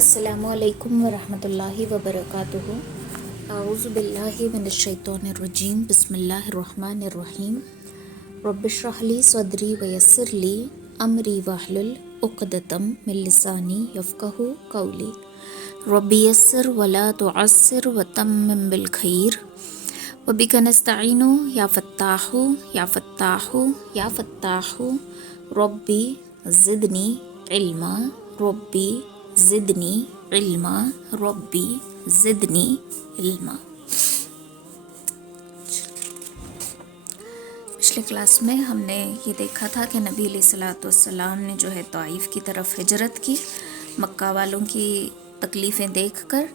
अस्सलामु अलैकुम वरहमतुल्लाहि वबरकातुहू। अऊज़ु बिल्लाहि मिनश्शैतानिर्रजीम। बिस्मिल्लाहिर्रहमानिर्रहीम। रब्बिश्रह ली सदरी वयस्सिर ली अमरी वहलुल उक़दतम मिन लिसानी यफ़क़हू क़ौली। रब्बि यस्सिर वला तुअस्सिर वतम्मिम बिल खैर वबिका नस्तईनु या फ़त्ताहु या फ़त्ताहु या फ़त्ताहु रब्बी ज़िदनी इल्मा रब्बी ज़िदनी इल्मा रब्बी ज़िदनी इल्मा। पिछले क्लास में हमने ये देखा था कि नबी अलैहिस्सलातु वस्सलाम ने जो है ताइफ की तरफ हिजरत की मक्का वालों की तकलीफ़ें देखकर,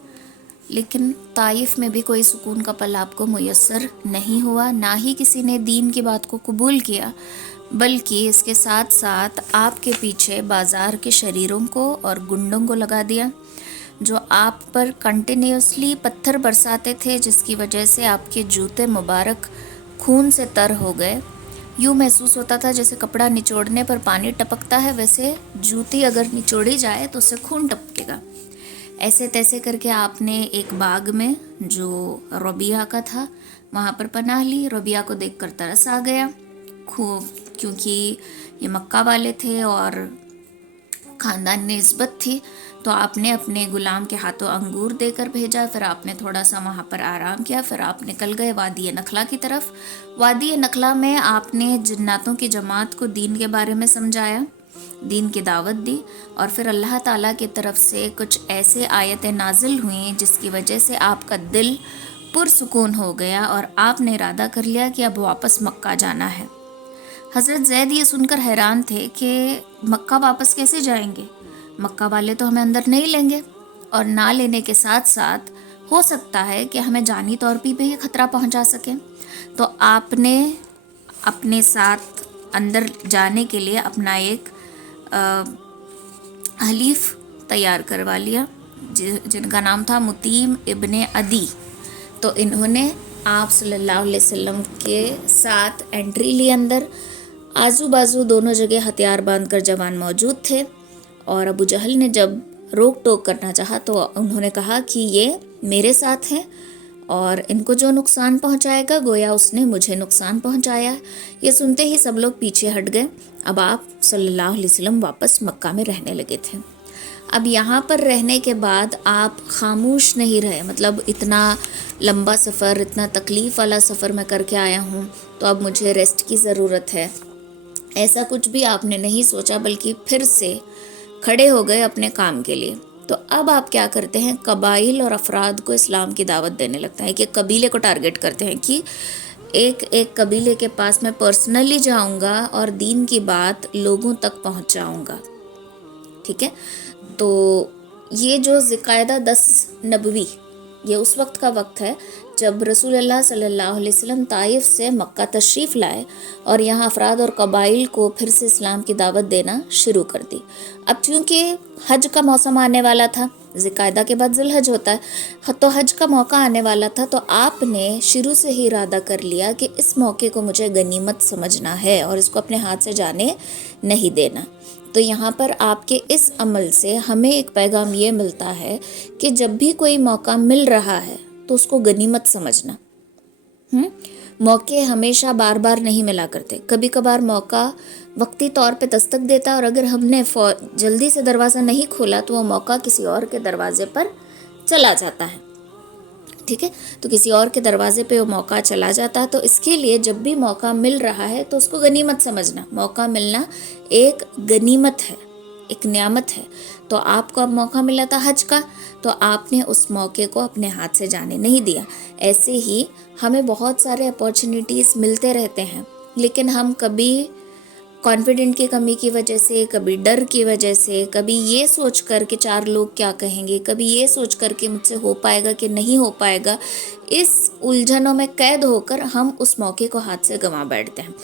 लेकिन ताइफ में भी कोई सुकून का पल आपको मुयस्सर नहीं हुआ, ना ही किसी ने दीन की बात को कबूल किया, बल्कि इसके साथ साथ आपके पीछे बाज़ार के शरीरों को और गुंडों को लगा दिया, जो आप पर कंटिन्यूसली पत्थर बरसाते थे, जिसकी वजह से आपके जूते मुबारक खून से तर हो गए। यूँ महसूस होता था जैसे कपड़ा निचोड़ने पर पानी टपकता है, वैसे जूती अगर निचोड़ी जाए तो उससे खून टपकेगा। ऐसे तैसे करके आपने एक बाग में जो रबिया का था वहाँ पर पनाह ली। रबिया को देखकर तरस आ गया, क्योंकि ये मक्का वाले थे और ख़ानदान निस्बत थी, तो आपने अपने ग़ुलाम के हाथों अंगूर देकर भेजा। फिर आपने थोड़ा सा वहाँ पर आराम किया, फिर आप निकल गए वादी नखला की तरफ। वादी नखला में आपने जिन्नातों की जमात को दीन के बारे में समझाया, दीन की दावत दी, और फिर अल्लाह ताला की तरफ से कुछ ऐसे आयतें नाजिल हुई जिसकी वजह से आपका दिल पुरसुकून हो गया और आपने इरादा कर लिया कि अब वापस मक्का जाना है। हज़रत ज़ैद ये सुनकर हैरान थे कि मक्का वापस कैसे जाएंगे, मक्का वाले तो हमें अंदर नहीं लेंगे, और ना लेने के साथ साथ हो सकता है कि हमें जानी तौर पर भी खतरा पहुंचा सकें। तो आपने अपने साथ अंदर जाने के लिए अपना एक हलीफ तैयार करवा लिया, जिनका नाम था मुतीम इब्ने अदी। तो इन्होंने आप सल्लल्लाहु अलैहि वसल्लम के साथ एंट्री ली अंदर। आजू बाजू दोनों जगह हथियार बांधकर जवान मौजूद थे, और अबू जहल ने जब रोक टोक करना चाहा तो उन्होंने कहा कि ये मेरे साथ हैं और इनको जो नुकसान पहुंचाएगा गोया उसने मुझे नुकसान पहुंचाया। ये सुनते ही सब लोग पीछे हट गए। अब आप सल्लल्लाहु अलैहि वसल्लम वापस मक्का में रहने लगे थे। अब यहाँ पर रहने के बाद आप खामोश नहीं रहे, मतलब इतना लंबा सफ़र, इतना तकलीफ़ वाला सफ़र मैं करके आया हूँ, तो अब मुझे रेस्ट की ज़रूरत है, ऐसा कुछ भी आपने नहीं सोचा, बल्कि फिर से खड़े हो गए अपने काम के लिए। तो अब आप क्या करते हैं, कबाइल और अफराद को इस्लाम की दावत देने लगता है, कि कबीले को टारगेट करते हैं कि एक एक कबीले के पास मैं पर्सनली जाऊंगा और दीन की बात लोगों तक पहुंचाऊंगा। ठीक है, तो ये जो ज़िकायदा 10 नबवी, ये उस वक्त का वक्त है जब रसूलुल्लाह सल्लल्लाहु अलैहि वसल्लम ताइफ से मक्का तशरीफ़ लाए और यहाँ अफराद और कबाइल को फिर से इस्लाम की दावत देना शुरू कर दी। अब चूँकि हज का मौसम आने वाला था, ज़िकायदा के बाद ज़िलहज होता है, तो हज का मौका आने वाला था, तो आपने शुरू से ही इरादा कर लिया कि इस मौके को मुझे गनीमत समझना है और इसको अपने हाथ से जाने नहीं देना। तो यहाँ पर आपके इस अमल से हमें एक पैगाम ये मिलता है कि जब भी कोई मौका मिल रहा है तो उसको गनीमत समझना। मौके हमेशा बार बार नहीं मिला करते, कभी कभार मौका वक्ती तौर पे दस्तक देता है, और अगर हमने जल्दी से दरवाज़ा नहीं खोला तो वो मौका किसी और के दरवाजे पर चला जाता है। ठीक है, तो किसी और के दरवाजे पे वो मौका चला जाता है। तो इसके लिए जब भी मौका मिल रहा है तो उसको गनीमत समझना। मौका मिलना एक गनीमत है, एक नियामत है। तो आपको अब मौका मिला था हज का, तो आपने उस मौके को अपने हाथ से जाने नहीं दिया। ऐसे ही हमें बहुत सारे अपॉर्चुनिटीज़ मिलते रहते हैं, लेकिन हम कभी कॉन्फिडेंट की कमी की वजह से, कभी डर की वजह से, कभी ये सोच कर कि 4 लोग क्या कहेंगे, कभी ये सोच कर कि मुझसे हो पाएगा कि नहीं हो पाएगा, इस उलझनों में कैद होकर हम उस मौके को हाथ से गंवा बैठते हैं।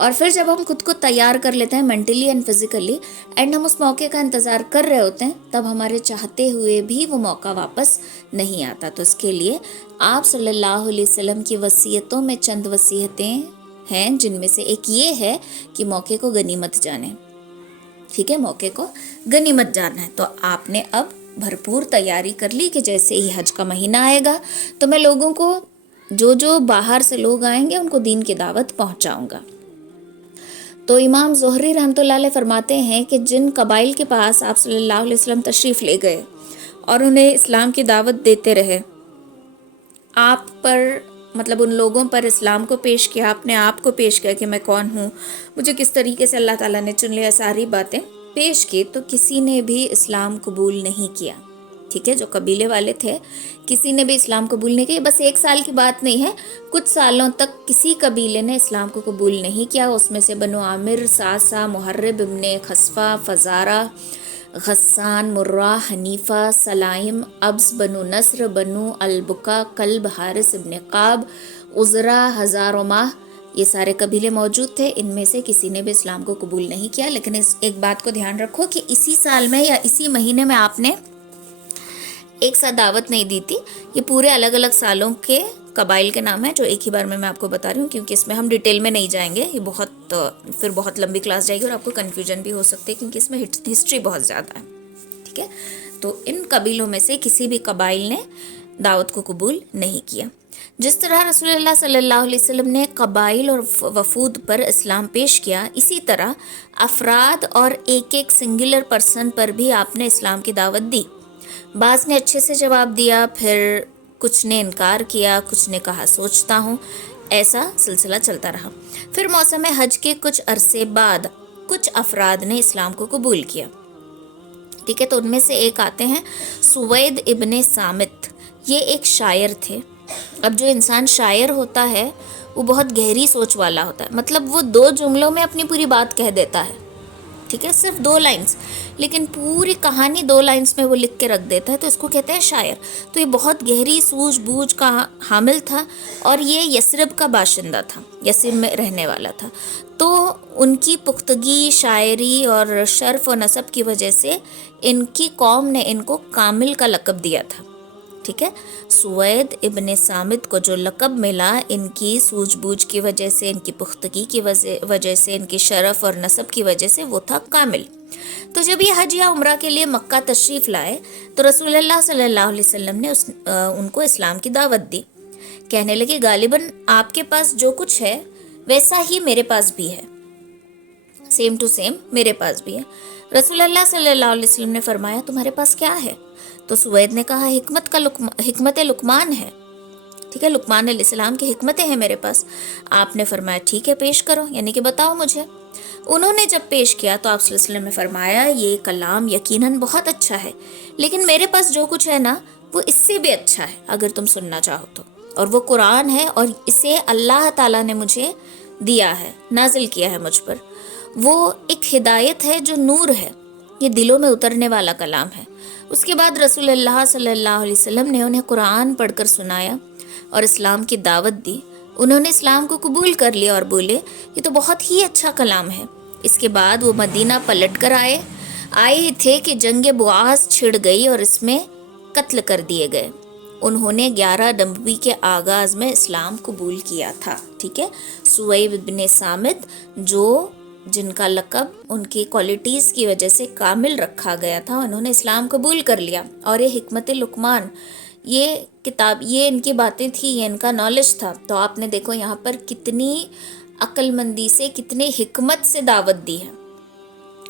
और फिर जब हम खुद को तैयार कर लेते हैं मेंटली एंड फिज़िकली, एंड हम उस मौके का इंतज़ार कर रहे होते हैं, तब हमारे चाहते हुए भी वो मौका वापस नहीं आता। तो इसके लिए आप सल्लल्लाहु अलैहि वसल्लम की वसीयतों में चंद वसीयतें हैं, जिनमें से एक ये है कि मौके को गनीमत जाने। ठीक है, मौके को गनीमत जानना है। तो आपने अब भरपूर तैयारी कर ली कि जैसे ही हज का महीना आएगा तो मैं लोगों को, जो बाहर से लोग आएंगे उनको दीन की दावत पहुंचाऊंगा। तो इमाम ज़ोहरी रहमतुल्लाह अलैह फरमाते हैं कि जिन कबाइल के पास आप सल्लल्लाहु अलैहि वसल्लम तशरीफ़ ले गए और उन्हें इस्लाम की दावत देते रहे, आप पर मतलब उन लोगों पर इस्लाम को पेश किया, अपने आप को पेश किया कि मैं कौन हूँ, मुझे किस तरीके से अल्लाह ताला ने चुन लिया, सारी बातें पेश की, तो किसी ने भी इस्लाम कबूल नहीं किया। ठीक है, जो कबीले वाले थे किसी ने भी इस्लाम कबूल नहीं किया। बस 1 साल की बात नहीं है, कुछ सालों तक किसी कबीले ने इस्लाम को कबूल नहीं किया। उसमें से बनु आमिर, सासा, मुहर्रिब इब्ने खसफा, फजारा, गस्सान, मुर्रा, हनीफा, सलाइम, अब्स, बनु नस्र, बनु अलबुका, कल्ब, हारिस इब्ने काब, उज़रा, हज़ारोमाह, ये सारे कबीले मौजूद थे। इनमें से किसी ने भी इस्लाम को कबूल नहीं किया। लेकिन इस एक बात को ध्यान रखो कि इसी साल में या इसी महीने में आपने एक साथ दावत नहीं दी थी। ये पूरे अलग अलग सालों के कबाइल के नाम है जो एक ही बार में मैं आपको बता रही हूँ, क्योंकि इसमें हम डिटेल में नहीं जाएंगे, ये फिर बहुत लंबी क्लास जाएगी और आपको कन्फ्यूजन भी हो सकती है, क्योंकि इसमें हिस्ट्री बहुत ज़्यादा है। ठीक है, तो इन कबीलों में से किसी भी कबाइल ने दावत को कबूल नहीं किया। जिस तरह रसूलुल्लाह सल्लल्लाहु अलैहि वसल्लम ने कबाइल और वफूद पर इस्लाम पेश किया, इसी तरह अफराद और एक एक सिंगुलर पर्सन पर भी आपने इस्लाम की दावत दी। बाज़ ने अच्छे से जवाब दिया, फिर कुछ ने इनकार किया, कुछ ने कहा सोचता हूँ, ऐसा सिलसिला चलता रहा। फिर मौसम हज के कुछ अरसे बाद कुछ अफराद ने इस्लाम को कबूल किया। ठीक है, तो उनमें से एक आते हैं सुवैद इब्ने सामित। ये एक शायर थे। अब जो इंसान शायर होता है वो बहुत गहरी सोच वाला होता है, मतलब वो 2 जुमलों में अपनी पूरी बात कह देता है। ठीक है, सिर्फ 2 लाइन्स, लेकिन पूरी कहानी 2 लाइन्स में वो लिख के रख देता है, तो इसको कहते हैं शायर। तो ये बहुत गहरी सूझबूझ का हामिल था और ये यसरब का बाशिंदा था, यसरब में रहने वाला था। तो उनकी पुख्तगी, शायरी और शर्फ और नसब की वजह से इनकी कौम ने इनको कामिल का लक़ब दिया था। ठीक है, सुवैद इब्ने सामित को जो लक़ब मिला इनकी सूझबूझ की वजह से, इनकी पुख्तगी की वजह से, इनकी शरफ़ और नसब की वजह से, वो था कामिल। तो जब ये हज या उम्रा के लिए मक्का तशरीफ़ लाए तो रसूलुल्लाह सल्लल्लाहु अलैहि वसल्लम ने उनको इस्लाम की दावत दी। कहने लगे, गालिबन आपके पास जो कुछ है वैसा ही मेरे पास भी है, सेम टू सेम मेरे पास भी है। रसूलुल्लाह सल्लल्लाहु अलैहि वसल्लम ने फरमाया, तुम्हारे पास क्या है? तो सुवैद ने कहा, हिकमत लुकमान है। ठीक है, लुकमान अलैहिस्सलाम की हिकमतें हैं मेरे पास। आपने फरमाया, ठीक है पेश करो, यानी कि बताओ मुझे। उन्होंने जब पेश किया तो आप सल्लल्लाहु अलैहि वसल्लम ने फरमाया, ये कलाम यकीनन बहुत अच्छा है, लेकिन मेरे पास जो कुछ है ना वो इससे भी अच्छा है अगर तुम सुनना चाहो तो, और वो कुरान है और इसे अल्लाह ताला ने मुझे दिया है, नाजिल किया है मुझ पर। वो एक हिदायत है जो नूर है, ये दिलों में उतरने वाला कलाम है। उसके बाद रसूलुल्लाह सल्लल्लाहु अलैहि वसल्लम ने उन्हें कुरान पढ़कर सुनाया और इस्लाम की दावत दी। उन्होंने इस्लाम को कबूल कर लिया और बोले, ये तो बहुत ही अच्छा कलाम है। इसके बाद वो मदीना पलट कर आए थे कि जंग बुआस छिड़ गई और इसमें कत्ल कर दिए गए। उन्होंने 11 नबवी के आगाज़ में इस्लाम कबूल किया था। ठीक है, सुवैब इब्ने सामित जिनका लक़ब उनकी क्वालिटीज़ की वजह से कामिल रखा गया था, उन्होंने इस्लाम कबूल कर लिया। और ये हिकमत लुकमान, ये किताब, ये इनकी बातें थी, ये इनका नॉलेज था। तो आपने देखो यहाँ पर कितनी अक्लमंदी से, कितने हिकमत से दावत दी है।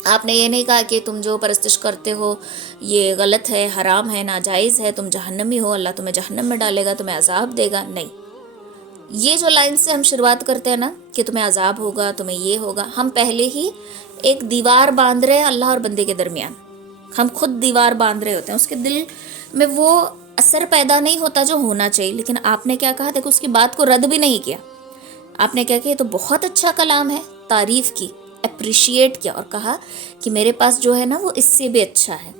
आपने ये नहीं कहा कि तुम जो परस्तिश करते हो ये गलत है, हराम है, नाजायज़ है, तुम जहन्नमी हो, अल्लाह तुम्हें जहन्नम में डालेगा, तुम्हें अजाब देगा। नहीं, ये जो लाइन से हम शुरुआत करते हैं ना कि तुम्हें अजाब होगा, तुम्हें ये होगा, हम पहले ही एक दीवार बांध रहे हैं अल्लाह और बंदे के दरमियान। हम खुद दीवार बांध रहे होते हैं, उसके दिल में वो असर पैदा नहीं होता जो होना चाहिए। लेकिन आपने क्या कहा, देखो उसकी बात को रद्द भी नहीं किया। आपने क्या किया, तो बहुत अच्छा कलाम है, तारीफ़ की, अप्रिशिएट किया और कहा कि मेरे पास जो है ना वो इससे भी अच्छा है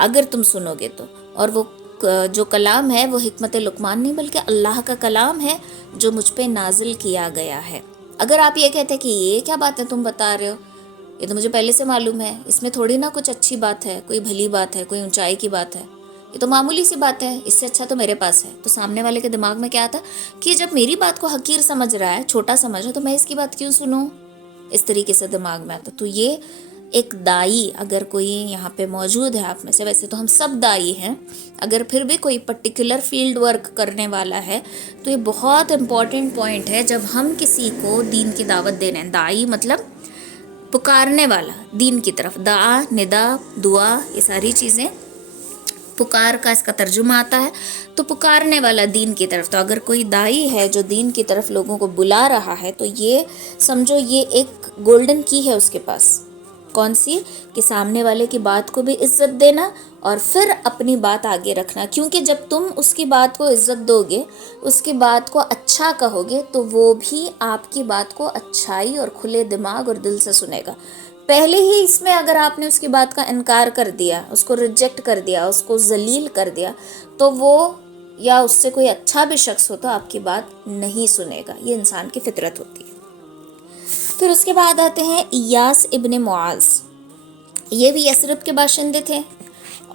अगर तुम सुनोगे तो। और वो जो कलाम है वो हिकमत लुकमान नहीं बल्कि अल्लाह का कलाम है जो मुझ पे नाजिल किया गया है। अगर आप ये कहते हैं कि ये क्या बात है तुम बता रहे हो, ये तो मुझे पहले से मालूम है, इसमें थोड़ी ना कुछ अच्छी बात है, कोई भली बात है, कोई ऊंचाई की बात है, ये तो मामूली सी बात है, इससे अच्छा तो मेरे पास है। तो सामने वाले के दिमाग में क्या आता कि जब मेरी बात को हकीर समझ रहा है, छोटा समझ रहा है, तो मैं इसकी बात क्यों सुनूं, इस तरीके से दिमाग में आता। तो ये ایک دائی اگر کوئی یہاں پہ موجود ہے آپ میں سے، ویسے تو ہم سب دائی ہیں، اگر پھر بھی کوئی پرٹیکولر فیلڈ ورک کرنے والا ہے تو یہ بہت امپورٹنٹ پوائنٹ ہے. جب ہم کسی کو دین کی دعوت دے رہے ہیں، دائی مطلب پکارنے والا دین کی طرف، دعا، ندا، دعا، یہ ساری چیزیں پکار کا اس کا ترجمہ آتا ہے، تو پکارنے والا دین کی طرف. تو اگر کوئی دائی ہے جو دین کی طرف لوگوں کو بلا رہا ہے تو یہ سمجھو یہ ایک گولڈن کی ہے اس کے پاس. کون سی؟ کہ سامنے والے کی بات کو بھی عزت دینا اور پھر اپنی بات آگے رکھنا، کیونکہ جب تم اس کی بات کو عزت دو گے، اس کی بات کو اچھا کہو گے، تو وہ بھی آپ کی بات کو اچھائی اور کھلے دماغ اور دل سے سنے گا. پہلے ہی اس میں اگر آپ نے اس کی بات کا انکار کر دیا، اس کو ریجیکٹ کر دیا، اس کو ذلیل کر دیا، تو وہ یا اس سے کوئی اچھا بھی شخص ہو تو آپ کی بات نہیں سنے گا. یہ انسان کی فطرت ہوتی ہے. پھر اس کے بعد آتے ہیں ایاس ابن معاذ. یہ بھی یثرب کے باشندے تھے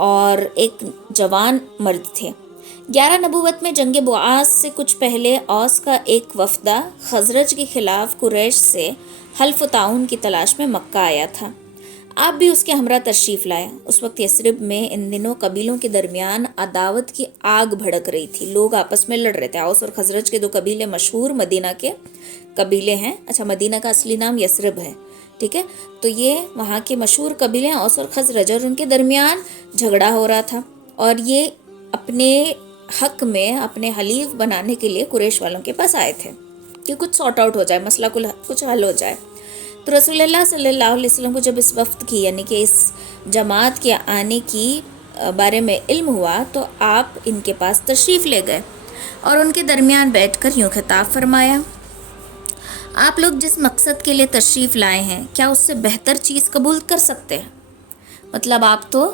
اور ایک جوان مرد تھے. 11 نبوت میں جنگ بعاث سے کچھ پہلے اوس کا ایک وفدہ خزرج کے خلاف قریش سے حلف و تعاون کی تلاش میں مکہ آیا تھا. آپ بھی اس کے ہمراہ تشریف لائے. اس وقت یثرب میں ان دنوں قبیلوں کے درمیان عداوت کی آگ بھڑک رہی تھی. لوگ آپس میں لڑ رہے تھے. اوس اور خزرج کے 2 قبیلے مشہور مدینہ کے قبیلے ہیں. اچھا، مدینہ کا اصلی نام یثرب ہے، ٹھیک ہے. تو یہ وہاں کے مشہور قبیلے ہیں اوس اور خزرج، اور ان کے درمیان جھگڑا ہو رہا تھا، اور یہ اپنے حق میں اپنے حلیف بنانے کے لیے قریش والوں کے پاس آئے تھے کہ کچھ سارٹ آؤٹ ہو جائے، مسئلہ کچھ حل ہو جائے. تو رسول اللہ صلی اللہ علیہ وسلم کو جب اس وفد کی یعنی کہ اس جماعت کے آنے کی بارے میں علم ہوا تو آپ ان کے پاس تشریف لے گئے اور ان کے درمیان بیٹھ کر یوں خطاب فرمایا: آپ لوگ جس مقصد کے لیے تشریف لائے ہیں، کیا اس سے بہتر چیز قبول کر سکتے ہیں؟ مطلب آپ تو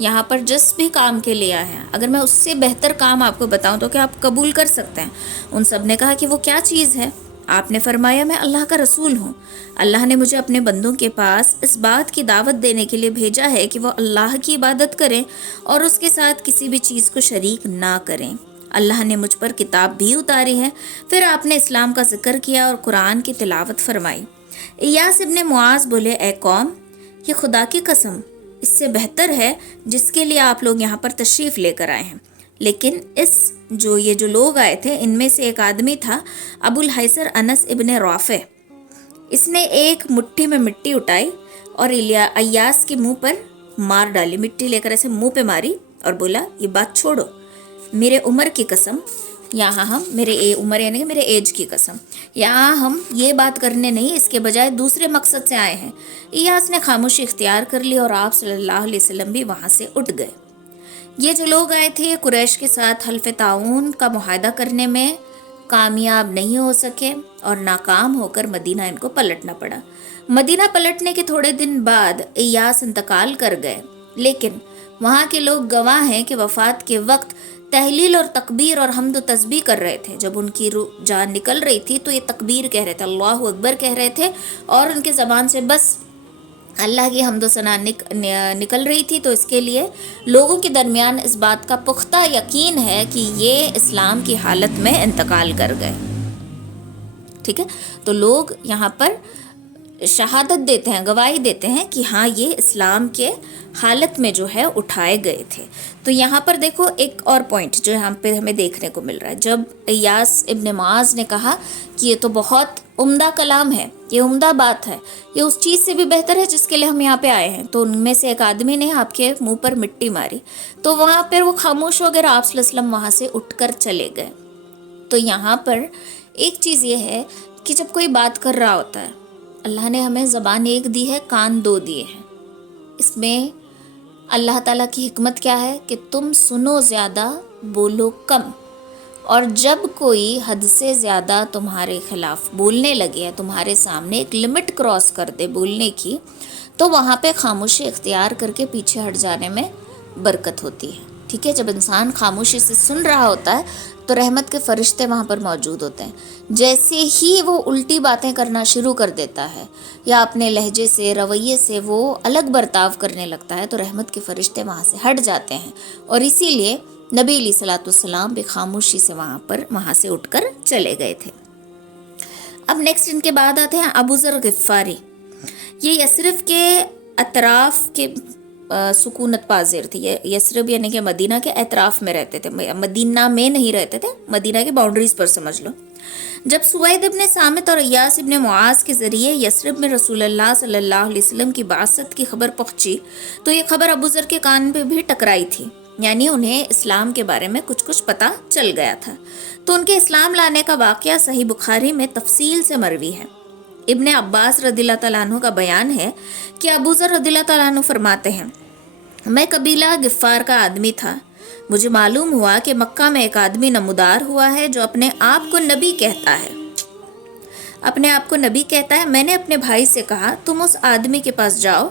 یہاں پر جس بھی کام کے لیے آئے ہیں، اگر میں اس سے بہتر کام آپ کو بتاؤں تو کیا آپ قبول کر سکتے ہیں؟ ان سب نے کہا کہ وہ کیا چیز ہے؟ آپ نے فرمایا: میں اللہ کا رسول ہوں. اللہ نے مجھے اپنے بندوں کے پاس اس بات کی دعوت دینے کے لیے بھیجا ہے کہ وہ اللہ کی عبادت کریں اور اس کے ساتھ کسی بھی چیز کو شریک نہ کریں. اللہ نے مجھ پر کتاب بھی اتاری ہے. پھر آپ نے اسلام کا ذکر کیا اور قرآن کی تلاوت فرمائی. ایاس ابن معاذ بولے: اے قوم، یہ خدا کی قسم، اس سے بہتر ہے جس کے لیے آپ لوگ یہاں پر تشریف لے کر آئے ہیں. لیکن یہ جو لوگ آئے تھے، ان میں سے ایک آدمی تھا ابو الحیثر انس ابن رافع. اس نے ایک مٹھی میں مٹی اٹھائی اور ایاس کے منہ پر مار ڈالی. مٹی لے کر ایسے منہ پہ ماری اور بولا: یہ بات چھوڑو، میرے عمر کی قسم، یہاں ہم عمر یعنی کہ میرے ایج کی قسم، یہاں ہم یہ بات کرنے نہیں، اس کے بجائے دوسرے مقصد سے آئے ہیں. ایاس نے خاموشی اختیار کر لی اور آپ صلی اللہ علیہ وسلم بھی وہاں سے اٹھ گئے. یہ جو لوگ آئے تھے قریش کے ساتھ حلف تعاون کا معاہدہ کرنے میں کامیاب نہیں ہو سکے اور ناکام ہو کر مدینہ ان کو پلٹنا پڑا. مدینہ پلٹنے کے تھوڑے دن بعد ایاس انتقال کر گئے، لیکن وہاں کے لوگ گواہ ہیں کہ وفات کے وقت تحلیل اور تکبیر اور حمد و تسبیح کر رہے تھے. جب ان کی جان نکل رہی تھی تو یہ تکبیر کہہ رہے تھے، اللہ اکبر کہہ رہے تھے، اور ان کے زبان سے بس اللہ کی حمد و ثنا نکل رہی تھی. تو اس کے لیے لوگوں کے درمیان اس بات کا پختہ یقین ہے کہ یہ اسلام کی حالت میں انتقال کر گئے. ٹھیک ہے، تو لوگ یہاں پر شہادت دیتے ہیں، گواہی دیتے ہیں کہ ہاں یہ اسلام کے حالت میں جو ہے اٹھائے گئے تھے. تو یہاں پر دیکھو ایک اور پوائنٹ جو یہاں پہ ہمیں دیکھنے کو مل رہا ہے. جب ایاس ابن معاذ نے کہا کہ یہ تو بہت عمدہ کلام ہے، یہ عمدہ بات ہے، یہ اس چیز سے بھی بہتر ہے جس کے لیے ہم یہاں پہ آئے ہیں، تو ان میں سے ایک آدمی نے آپ کے منہ پر مٹی ماری. تو وہاں پر وہ خاموش ہو گئے، آپ صلی اللہ علیہ وسلم وہاں سے اٹھ کر چلے گئے. تو یہاں پر ایک چیز یہ ہے کہ جب کوئی بات کر رہا ہوتا ہے، اللہ نے ہمیں زبان ایک دی ہے، کان 2 دیے ہیں. اس میں اللہ تعالیٰ کی حکمت کیا ہے کہ تم سنو زیادہ، بولو کم. اور جب کوئی حد سے زیادہ تمہارے خلاف بولنے لگے، تمہارے سامنے ایک لمٹ کراس کر دے بولنے کی، تو وہاں پہ خاموشی اختیار کر کے پیچھے ہٹ جانے میں برکت ہوتی ہے. ٹھیک ہے، جب انسان خاموشی سے سن رہا ہوتا ہے تو رحمت کے فرشتے وہاں پر موجود ہوتے ہیں. جیسے ہی وہ الٹی باتیں کرنا شروع کر دیتا ہے یا اپنے لہجے سے، رویے سے وہ الگ برتاؤ کرنے لگتا ہے، تو رحمت کے فرشتے وہاں سے ہٹ جاتے ہیں. اور اسی لیے نبی علیہ الصلوۃ والسلام بھی خاموشی سے وہاں سے اٹھ کر چلے گئے تھے. اب نیکسٹ ان کے بعد آتے ہیں ابو ذر غفاری. یہ یثرب کے اطراف کے سکونت پاذیر تھی. یثرب یعنی کہ مدینہ کے اطراف میں رہتے تھے, مدینہ میں نہیں رہتے تھے, مدینہ کے باؤنڈریز پر سمجھ لو. جب سوید ابن صامت اور ایاس ابن معاذ کے ذریعے یثرب میں رسول اللہ صلی اللہ علیہ وسلم کی بعثت کی خبر پہنچی تو یہ خبر ابو ذر کے کان پہ بھی ٹکرائی تھی, یعنی انہیں اسلام کے بارے میں کچھ پتہ چل گیا تھا. تو ان کے اسلام لانے کا واقعہ صحیح بخاری میں تفصیل سے مروی ہے. ابن عباس رضی اللہ تعالیٰ عنہ کا بیان ہے کہ ابو ذر رضی اللہ تعالیٰ عنہ فرماتے ہیں, میں قبیلہ غفار کا آدمی تھا. مجھے معلوم ہوا کہ مکہ میں ایک آدمی نمودار ہوا ہے جو اپنے آپ کو نبی کہتا ہے. میں نے اپنے بھائی سے کہا, تم اس آدمی کے پاس جاؤ,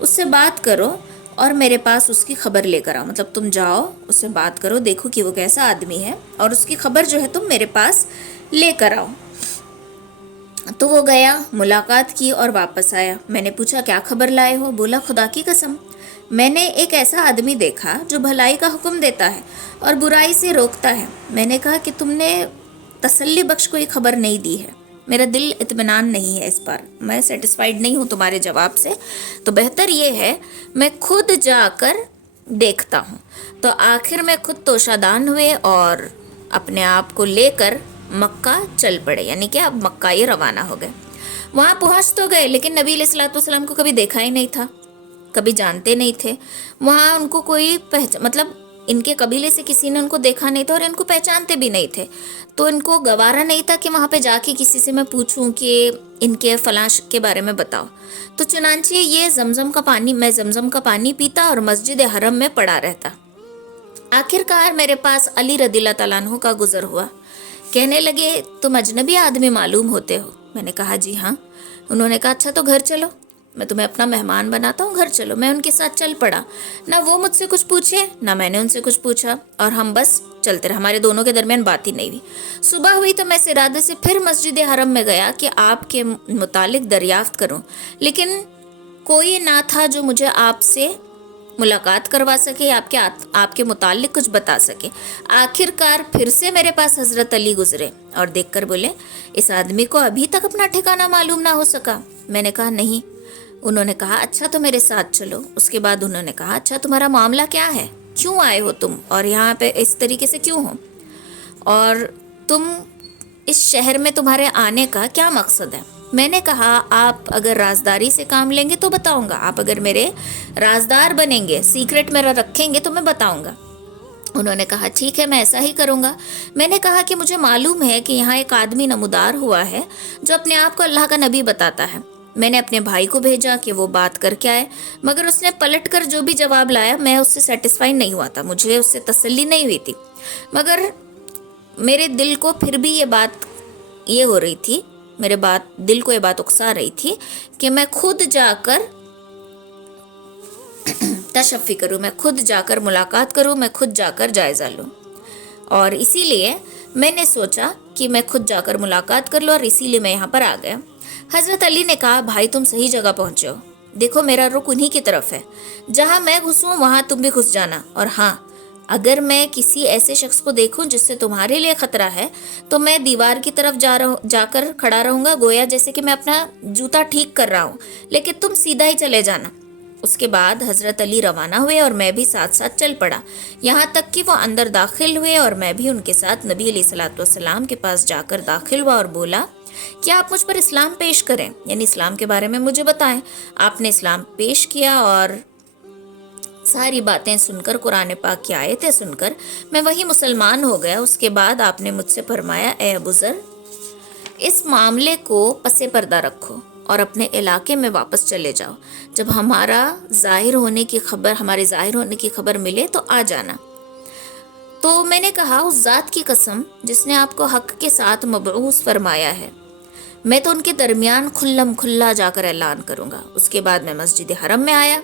اس سے بات کرو اور میرے پاس اس کی خبر لے کر آؤ. مطلب تم جاؤ, اس سے بات کرو, دیکھو کہ وہ کیسا آدمی ہے اور اس کی خبر جو ہے تم میرے پاس لے کر آؤ. تو وہ گیا, ملاقات کی اور واپس آیا. میں نے پوچھا کیا خبر لائے ہو؟ بولا خدا کی قسم, میں نے ایک ایسا آدمی دیکھا جو بھلائی کا حکم دیتا ہے اور برائی سے روکتا ہے. میں نے کہا کہ تم نے تسلی بخش کوئی خبر نہیں دی ہے, میرا دل اطمینان نہیں ہے اس پر, میں سیٹسفائیڈ نہیں ہوں تمہارے جواب سے, تو بہتر یہ ہے میں خود جا کر دیکھتا ہوں. تو آخر میں خود توشادان ہوئے اور اپنے آپ کو لے کر مکہ چل پڑے, یعنی کہ اب مکہ ہی روانہ ہو گئے. وہاں پہنچ تو گئے لیکن نبی علیہ الصلوۃ والسلام کو کبھی دیکھا ہی نہیں تھا, کبھی جانتے نہیں تھے. وہاں ان کو کوئی مطلب ان کے قبیلے سے کسی نے ان کو دیکھا نہیں تھا اور ان کو پہچانتے بھی نہیں تھے. تو ان کو گوارا نہیں تھا کہ وہاں پہ جا کے کسی سے میں پوچھوں کہ ان کے فلاں کے بارے میں بتاؤ. تو چنانچہ یہ میں زمزم کا پانی پیتا اور مسجد حرم میں پڑا رہتا. آخر کار میرے پاس علی رضی اللہ تعالیٰ عنہ کا گزر ہوا. کہنے لگے تم اجنبی آدمی معلوم ہوتے ہو. میں نے کہا جی ہاں. انہوں نے کہا اچھا تو گھر چلو, میں تمہیں اپنا مہمان بناتا ہوں, گھر چلو. میں ان کے ساتھ چل پڑا. نہ وہ مجھ سے کچھ پوچھے نہ میں نے ان سے کچھ پوچھا, اور ہم بس چلتے رہے, ہمارے دونوں کے درمیان بات ہی نہیں ہوئی. صبح ہوئی تو میں اس ارادے سے پھر مسجد حرم میں گیا کہ آپ کے متعلق دریافت کروں, لیکن کوئی نہ تھا جو مجھے آپ سے ملاقات کروا سکے, آپ کے متعلق کچھ بتا سکے. آخر کار پھر سے میرے پاس حضرت علی گزرے اور دیکھ کر بولے اس آدمی کو ابھی تک اپنا ٹھکانہ معلوم نہ ہو سکا. میں نے کہا نہیں. انہوں نے کہا اچھا تو میرے ساتھ چلو. اس کے بعد انہوں نے کہا اچھا تمہارا معاملہ کیا ہے, کیوں آئے ہو تم, اور یہاں پہ اس طریقے سے کیوں ہو, اور تم اس شہر میں تمہارے آنے کا کیا مقصد ہے. میں نے کہا آپ اگر رازداری سے کام لیں گے تو بتاؤں گا, آپ اگر میرے رازدار بنیں گے, سیکرٹ میرا رکھیں گے تو میں بتاؤں گا. انہوں نے کہا ٹھیک ہے میں ایسا ہی کروں گا. میں نے کہا کہ مجھے معلوم ہے کہ یہاں ایک آدمی نمودار ہوا ہے جو اپنے آپ کو اللہ کا نبی بتاتا ہے. میں نے اپنے بھائی کو بھیجا کہ وہ بات کر کے آئے, مگر اس نے پلٹ کر جو بھی جواب لایا میں اس سے سیٹسفائی نہیں ہوا تھا, مجھے اس سے تسلی نہیں ہوئی تھی. مگر میرے دل کو پھر بھی یہ ہو رہی تھی, دل کو یہ بات اکسا رہی تھی کہ میں خود جا کر تشفی کروں, میں خود جا کر ملاقات کروں, میں خود جا کر جائزہ لوں. اور اسی لیے میں نے سوچا کہ میں خود جا کر ملاقات کر لوں, اور اسی لیے میں یہاں پر آ گیا. حضرت علی نے کہا بھائی تم صحیح جگہ پہنچے ہو, دیکھو میرا رخ انہی کی طرف ہے, جہاں میں گھسوں وہاں تم بھی گھس جانا. اور ہاں اگر میں کسی ایسے شخص کو دیکھوں جس سے تمہارے لیے خطرہ ہے تو میں دیوار کی طرف جا کر کھڑا رہوں گا, گویا جیسے کہ میں اپنا جوتا ٹھیک کر رہا ہوں, لیکن تم سیدھا ہی چلے جانا. اس کے بعد حضرت علی روانہ ہوئے اور میں بھی ساتھ ساتھ چل پڑا, یہاں تک کہ وہ اندر داخل ہوئے اور میں بھی ان کے ساتھ نبی علیہ الصلوۃ والسلام کے پاس جا کر داخل ہوا اور بولا کہ آپ مجھ پر اسلام پیش کریں, یعنی اسلام کے بارے میں مجھے بتائیں. آپ نے اسلام پیش کیا اور ساری باتیں سن کر, قرآن پاک کی آیتیں سن کر میں وہی مسلمان ہو گیا. اس کے بعد آپ نے مجھ سے فرمایا اے ابو ذر اس معاملے کو پس پردہ رکھو اور اپنے علاقے میں واپس چلے جاؤ, جب ہمارے ظاہر ہونے کی خبر ملے تو آ جانا. تو میں نے کہا اس ذات کی قسم جس نے آپ کو حق کے ساتھ مبعوث فرمایا ہے, میں تو ان کے درمیان کھلم کھلا جا کر اعلان کروں گا. اس کے بعد میں مسجد حرم میں آیا,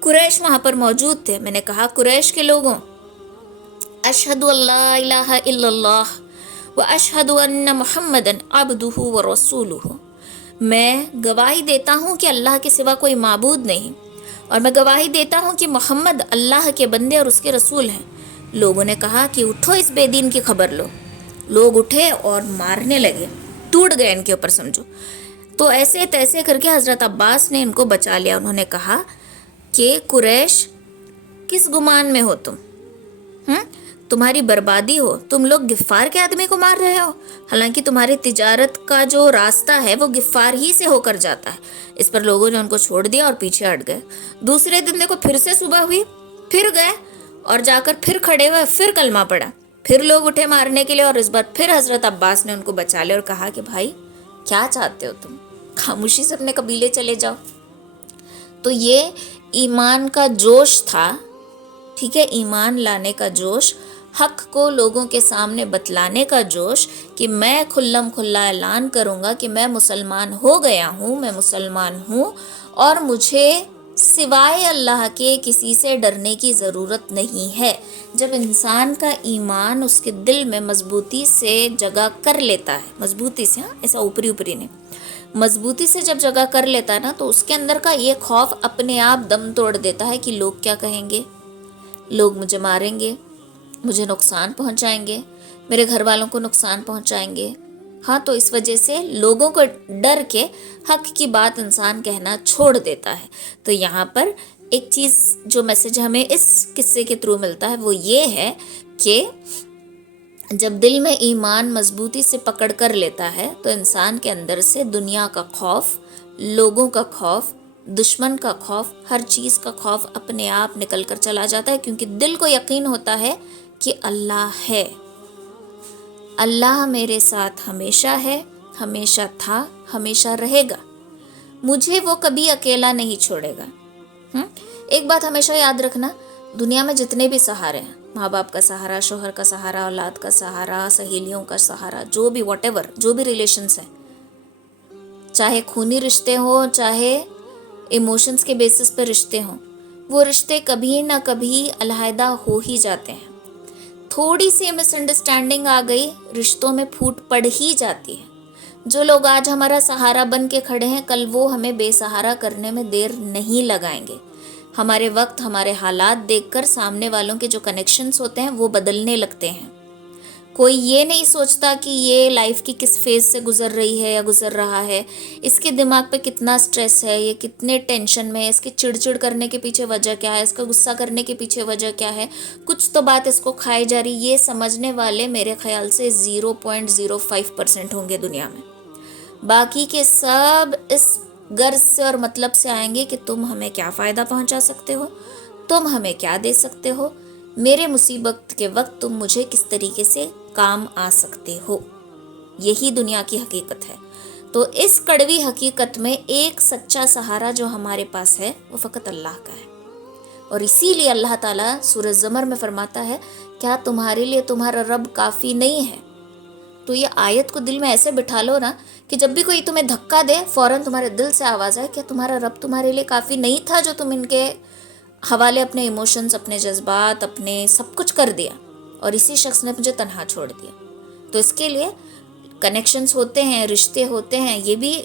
قریش وہاں پر موجود تھے. میں نے کہا قریش کے لوگوں اشہد اللہ الہ الا اللہ و اشہد ان محمدن عبدہ و رسولہ, میں گواہی دیتا ہوں کہ اللہ کے سوا کوئی معبود نہیں, اور میں گواہی دیتا ہوں کہ محمد اللہ کے بندے اور اس کے رسول ہیں. لوگوں نے کہا کہ اٹھو اس بے دین کی خبر لو. لوگ اٹھے اور مارنے لگے, ٹوٹ گئے ان کے اوپر سمجھو. تو ایسے تیسے کر کے حضرت عباس نے ان کو بچا لیا. انہوں نے کہا کہ قریش کس گمان میں ہو تم؟ تمہاری بربادی ہو. تم لوگ غفار کے آدمی کو مار رہے ہو، حالانکہ تمہاری تجارت کا جو راستہ ہے وہ غفار ہی سے ہو کر جاتا ہے. اس پر لوگوں نے ان کو چھوڑ دیا اور پیچھے ہٹ گئے. دوسرے دن دیکھو پھر سے صبح ہوئی، پھر گئے اور جا کر پھر کھڑے ہوئے، پھر کلمہ پڑا، پھر لوگ اٹھے مارنے کے لیے. اور اس بار پھر حضرت عباس نے ان کو بچا لیا اور کہا کہ بھائی کیا چاہتے ہو تم؟ خاموشی سے اپنے قبیلے چلے جاؤ. تو یہ ایمان کا جوش تھا، ٹھیک ہے، ایمان لانے کا جوش، حق کو لوگوں کے سامنے بتلانے کا جوش کہ میں کھلم کھلا اعلان کروں گا کہ میں مسلمان ہو گیا ہوں، میں مسلمان ہوں اور مجھے سوائے اللہ کے کسی سے ڈرنے کی ضرورت نہیں ہے. جب انسان کا ایمان اس کے دل میں مضبوطی سے جگہ کر لیتا ہے، مضبوطی سے، ایسا اوپری اوپری نہیں، مضبوطی سے جب جگہ کر لیتا ہے نا، تو اس کے اندر کا یہ خوف اپنے آپ دم توڑ دیتا ہے کہ لوگ کیا کہیں گے، لوگ مجھے ماریں گے، مجھے نقصان پہنچائیں گے، میرے گھر والوں کو نقصان پہنچائیں گے. ہاں، تو اس وجہ سے لوگوں کو ڈر کے حق کی بات انسان کہنا چھوڑ دیتا ہے. تو یہاں پر ایک چیز جو میسج ہمیں اس قصے کے تھرو ملتا ہے وہ یہ ہے کہ جب دل میں ایمان مضبوطی سے پکڑ کر لیتا ہے تو انسان کے اندر سے دنیا کا خوف، لوگوں کا خوف، دشمن کا خوف، ہر چیز کا خوف اپنے آپ نکل کر چلا جاتا ہے، کیونکہ دل کو یقین ہوتا ہے کہ اللہ ہے، اللہ میرے ساتھ ہمیشہ ہے، ہمیشہ تھا، ہمیشہ رہے گا، مجھے وہ کبھی اکیلا نہیں چھوڑے گا. ایک بات ہمیشہ یاد رکھنا، دنیا میں جتنے بھی سہارے ہیں، ماں باپ کا سہارا، شوہر کا سہارا، اولاد کا سہارا، سہیلیوں کا سہارا، جو بھی واٹ ایور، جو بھی ریلیشنس ہیں، چاہے خونی رشتے ہوں، چاہے ایموشنز کے بیسس پہ رشتے ہوں، وہ رشتے کبھی نہ کبھی علیحدہ ہو ہی جاتے ہیں. تھوڑی سی مس انڈرسٹینڈنگ آ گئی، رشتوں میں پھوٹ پڑ ہی جاتی ہے. جو لوگ آج ہمارا سہارا بن کے کھڑے ہیں، کل وہ ہمیں بے سہارا کرنے میں دیر نہیں لگائیں گے. ہمارے وقت، ہمارے حالات دیکھ کر سامنے والوں کے جو کنیکشنز ہوتے ہیں وہ بدلنے لگتے ہیں. کوئی یہ نہیں سوچتا کہ یہ لائف کی کس فیز سے گزر رہی ہے یا گزر رہا ہے، اس کے دماغ پہ کتنا سٹریس ہے، یہ کتنے ٹینشن میں ہے، اس کے چڑ چڑ کرنے کے پیچھے وجہ کیا ہے، اس کا غصہ کرنے کے پیچھے وجہ کیا ہے، کچھ تو بات اس کو کھائی جا رہی. یہ سمجھنے والے میرے خیال سے 0.05% ہوں گے دنیا میں. باقی کے سب اس غرض سے اور مطلب سے آئیں گے کہ تم ہمیں کیا فائدہ پہنچا سکتے ہو، تم ہمیں کیا دے سکتے ہو، میرے مصیبت کے وقت تم مجھے کس طریقے سے کام آ سکتے ہو. یہی دنیا کی حقیقت ہے. تو اس کڑوی حقیقت میں ایک سچا سہارا جو ہمارے پاس ہے وہ فقط اللہ کا ہے. اور اسی لیے اللہ تعالیٰ سورہ زمر میں فرماتا ہے، کیا تمہارے لیے تمہارا رب کافی نہیں ہے؟ تو یہ آیت کو دل میں ایسے بٹھا لو نا کہ جب بھی کوئی تمہیں دھکا دے، فوراً تمہارے دل سے آواز آئے، کیا تمہارا رب تمہارے لیے کافی نہیں تھا جو تم ان کے حوالے اپنے ایموشنز، اپنے جذبات، اپنے سب کچھ کر دیا اور اسی شخص نے مجھے تنہا چھوڑ دیا. تو اس کے لیے کنیکشنز ہوتے ہیں، رشتے ہوتے ہیں، یہ بھی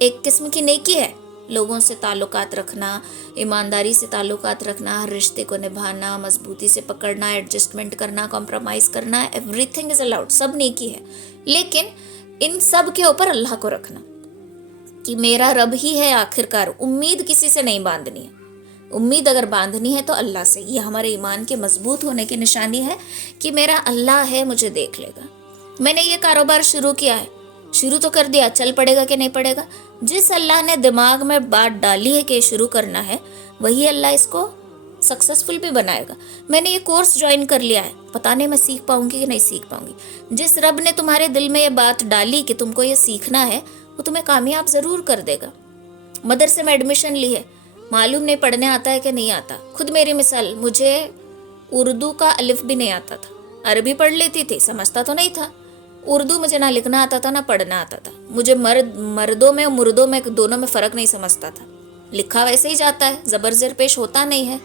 ایک قسم کی نیکی ہے. لوگوں سے تعلقات رکھنا، ایمانداری سے تعلقات رکھنا، ہر رشتے کو نبھانا، مضبوطی سے پکڑنا، ایڈجسٹمنٹ کرنا، کمپرومائز کرنا، ایوری تھنگ از الاؤڈ، سب نیکی ہے. لیکن ان سب کے اوپر اللہ کو رکھنا کہ میرا رب ہی ہے آخر کار. امید کسی سے نہیں باندھنی ہے. امید اگر باندھنی ہے تو اللہ سے. یہ ہمارے ایمان کے مضبوط ہونے کی نشانی ہے کہ میرا اللہ ہے، مجھے دیکھ لے گا. میں نے یہ کاروبار شروع کیا ہے، شروع تو کر دیا، چل پڑے گا کہ نہیں پڑے گا؟ جس اللہ نے دماغ میں بات ڈالی ہے کہ شروع کرنا ہے، وہی اللہ اس کو سکسیسفل بھی بنائے گا. میں نے یہ کورس جوائن کر لیا ہے، پتہ نہیں میں سیکھ پاؤں گی کہ نہیں سیکھ پاؤں گی. جس رب نے تمہارے دل میں یہ بات ڈالی کہ تم کو یہ سیکھنا ہے، وہ تمہیں کامیاب ضرور کر دے گا. مدرسے میں ایڈمیشن لی ہے، معلوم نہیں پڑھنے آتا ہے کہ نہیں آتا. خود میری مثال، مجھے اردو کا الف بھی نہیں آتا تھا. عربی پڑھ لیتی تھی، سمجھتا تو نہیں تھا. اردو مجھے نہ لکھنا آتا تھا نہ پڑھنا آتا تھا. مجھے مردوں میں اور مردوں میں دونوں میں فرق نہیں سمجھتا تھا. لکھا ویسے ہی جاتا ہے، زبر زیر پیش ہوتا نہیں ہے.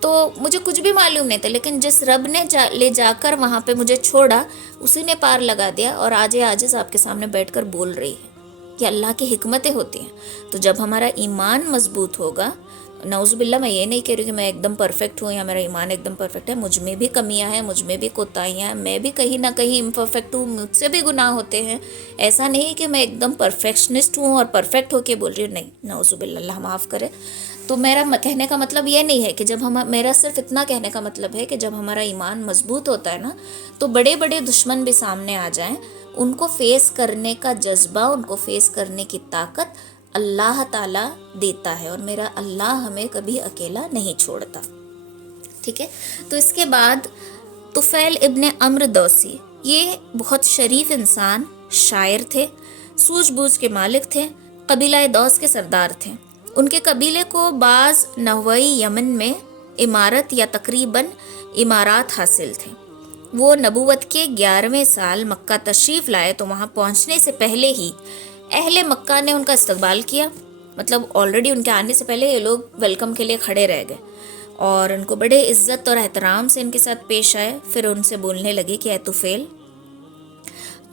تو مجھے کچھ بھی معلوم نہیں تھا. لیکن جس رب نے لے جا کر وہاں پہ مجھے چھوڑا، اسی نے پار لگا دیا اور آج آپ کے سامنے بیٹھ کر بول رہی ہے. کہ اللہ کی حکمتیں ہوتی ہیں. تو جب ہمارا ایمان مضبوط ہوگا، नौज़ु बिल्ला, मैं ये नहीं कह रही कि मैं एकदम परफेक्ट हूँ या मेरा ईमान एकदम परफेक्ट है, मुझ में भी कमियां हैं, मुझ में भी कोताहियाँ हैं, मैं भी कहीं ना कहीं इम्परफेक्ट हूँ, मुझसे भी गुनाह होते हैं। ऐसा नहीं कि मैं एकदम परफेक्शनिस्ट हूँ और परफेक्ट होके बोल रही हूँ, नहीं, नौज़ु बिल्ला, अल्लाह माफ़ करे। तो मेरा कहने का मतलब ये नहीं है कि जब हम, मेरा सिर्फ इतना कहने का मतलब है कि जब हमारा ईमान मजबूत होता है ना, तो बड़े बड़े दुश्मन भी सामने आ जाएं, उनको फेस करने का जज्बा, उनको फेस करने की ताकत अल्लाह ताला देता है, और मेरा अल्लाह हमें कभी अकेला नहीं छोड़ता। ठीक है। तो इसके बाद तुफैल इब्ने अम्र दौसी, ये बहुत शरीफ इंसान, शायर थे, सूझबूझ के मालिक थे, कबीला दौस के सरदार थे। उनके कबीले को बाज़ नहवई यमन में इमारत या तकरीबन इमारात हासिल थे। वो नबूवत के 11वें साल मक्का तशरीफ़ लाए, तो वहाँ पहुँचने से पहले ही अहले मक्का ने उनका इस्तकबाल किया। मतलब ऑलरेडी उनके आने से पहले ये लोग वेलकम के लिए खड़े रह गए और उनको बड़े इज़्ज़त और एहतराम से इनके साथ पेश आए। फिर उनसे बोलने लगे कि ऐ तुफैल,